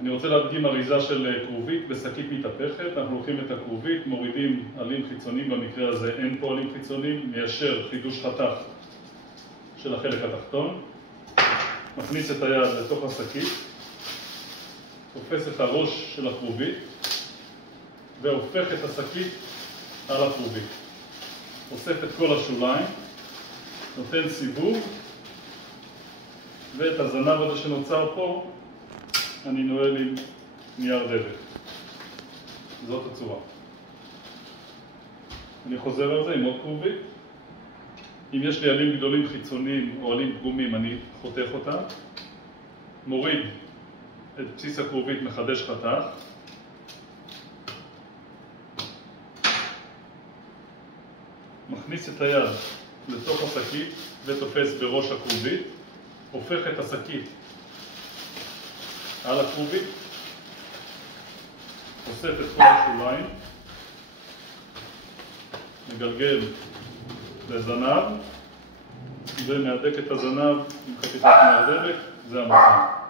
אני רוצה להדגים אריזה של כרובית בשקית מתהפכת. אנחנו לוקחים את הכרובית, מורידים עלים חיצוניים, במקרה הזה אין פה עלים חיצוניים, מיישר חידוש חתך של החלק התחתון, מכניס את היד לתוך השקית, תופס את הראש של הכרובית והופך את השקית על הכרובית. אוסף את כל השוליים, נותן סיבוב, ואת הזנב הזה שנוצר פה אני נועל עם נייר דבק. זאת הצורה. אני חוזר על זה עם עוד כרובית. אם יש לי עלים גדולים חיצוניים או עלים פגומים, אני חותך אותם. מוריד את בסיס הכרובית, מחדש חתך. מכניס את היד לתוך השקית ותופס בראש הכרובית. הופך את השקית על הכרובית. אוסף את כל השוליים. מגלגל לזנב ומהדק את הזנב עם חתיכת נייר דבק. זה המצב.